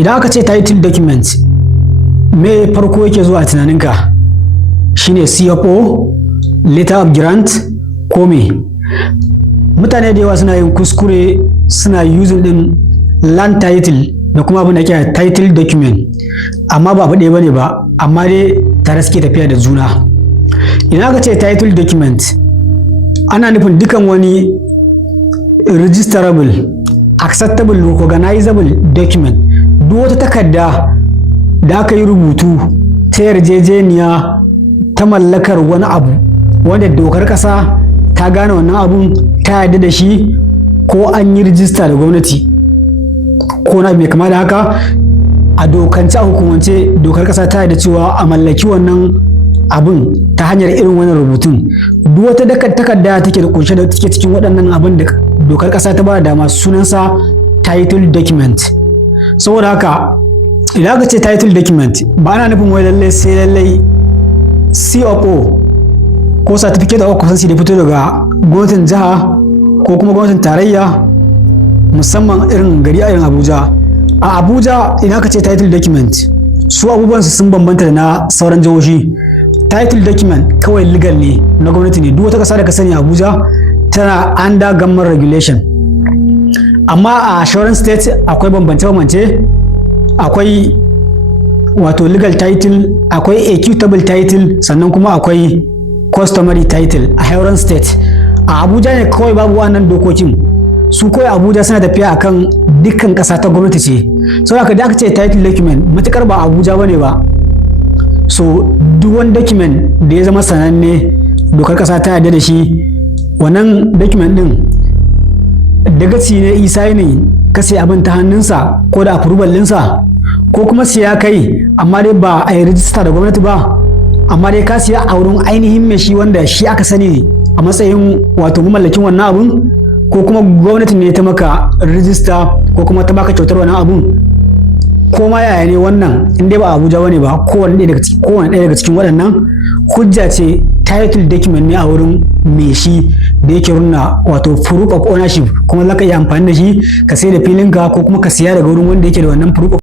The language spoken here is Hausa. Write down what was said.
Idan aka ce title document, me farko yake zuwa a tunaninka? Shine CFO, letter of grant ko me? Mutane da yawa suna yin kuskure, suna using din land title da kuma abin da ke title document, amma ba ɗaya bane ba, amma dai tare suke tafiya da juna. Idan aka ce title document, ana nufin dukan wani registerable, acceptable, recognizable document, duk wata takarda da aka yi rubutu ta yarjejeniya ta mallakar wani abu wanda dokar ƙasa ta gane wannan abun, ta yarda da shi, ko an yi rijista da gwamnati ko na mai kama da haka. A dokance, a hukumance, dokar ƙasa ta yarda cewa a mallaki wannan abun ta hanyar irin wannan rubutun. Duk wata takarda take da kunshe da take cikin waɗannan abin da dokar ƙasa ta ba da dama, sunansa title document. Saboda haka idan aka ce title document, ba ana nufin wai lallai sai lallai CFO ko certificate of occupancy da fito daga gwamnatin jiha ko kuma gwamnatin tarayya, musamman irin gari a irin Abuja. A Abuja idan aka ce title document, su abubuwan su sun bambanta da na sauran jihohi. Title document kawai legal ne, na gwamnati ne. Duk wata ƙasa da ka sani Abuja tana under government regulation. Amma a sauran state akwai bambance-bambance, akwai wato legal title, akwai equitable title, sannan kuma akwai customary title a sauran state. A Abuja ne kawai babu wannan dokokin. Su kawai Abuja suna tafiya akan dukkan ƙasa ta gwamnati ce. Saboda haka da aka ce title document, matukar ba Abuja bane ba, so duk wani document da ya zama sananne, dokar ƙasa ta yarda da shi, wannan document din dagaci ne isa ne ka sai abin ta hannunsa ko da approval ɗinsa, ko kuma siya kai amma dai ba a yi rijista da gwamnati ba, amma dai ka siya a wurin ainihin mai shi wanda shi aka sani a matsayin wato mamallakin wannan abun, ko kuma gwamnati ne ta maka rijista ko kuma ta baka kyautar wannan abun. Ko ma yaya ne wannan, in dai ba Abuja bane ba, kowanne ɗaya daga cikin waɗannan hujja ce, title document ne a wurin mai shi da yake nuna wato proof of ownership, kuma za ka iya amfani da shi ka sai da filinka ko kuma ka siya daga wurin wanda yake da wannan proof of